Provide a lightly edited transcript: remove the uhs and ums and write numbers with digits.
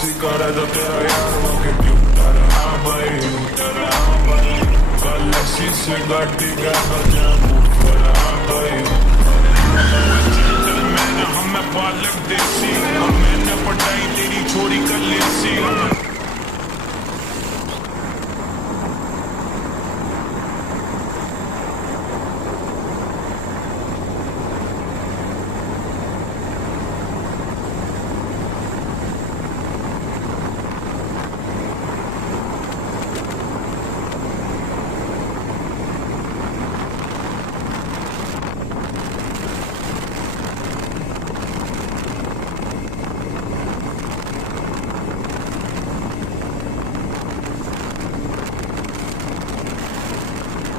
सिकारा जो तेरा यार मौके क्यों तारा हाँ भाई कल शीशे गाड़ी का बजा मुखरा हाँ भाई मैंने हमें पालक देसी मैंने पटाई तेरी छोरी कर लेसी